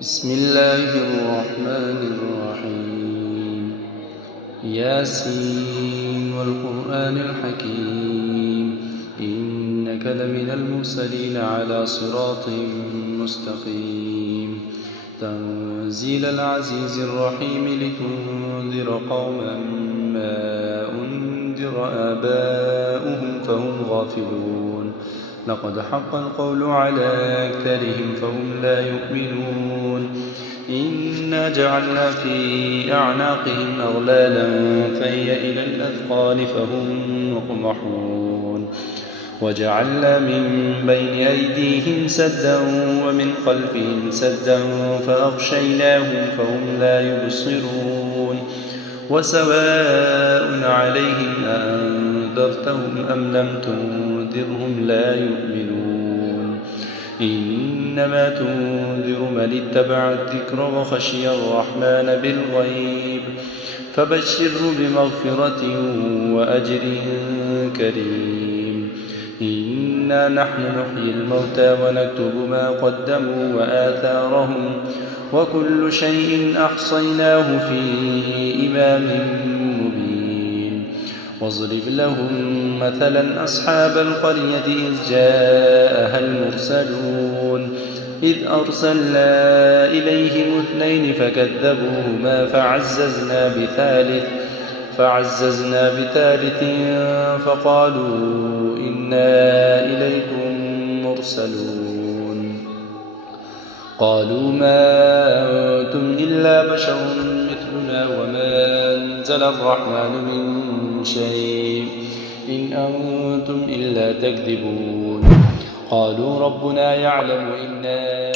بسم الله الرحمن الرحيم ياسين والقرآن الحكيم إنك لمن المرسلين على صراط مستقيم تنزيل العزيز الرحيم لتنذر قوما ما أنذر آباؤهم فهم غافلون لقد حق القول على أكثرهم فهم لا يؤمنون إنا جعلنا في أعناقهم أغلالا فهي إلى الأذقان فهم مقمحون وجعلنا من بين أيديهم سدا ومن خلفهم سدا فأغشيناهم فهم لا يبصرون وسواء عليهم أنذرتهم أم لم تنذرهم لا يؤمنون إنما تنذر من اتبع الذكر وخشي الرحمن بالغيب فبشره بمغفرة وأجر كريم إنا نحن نحيي الموتى ونكتب ما قدموا وآثارهم وكل شيء أحصيناه في إمام مبين واضرب لهم مثلا أصحاب القرية إذ جاءها المرسلون إذ أرسلنا إليهم اثنين فكذبوهما فعززنا بثالث فقالوا إنا إليكم مرسلون قالوا ما أنتم إلا بشر مثلنا وما أنزل الرحمن من شيء إن أنتم إلا تكذبون قالوا ربنا يعلم إنا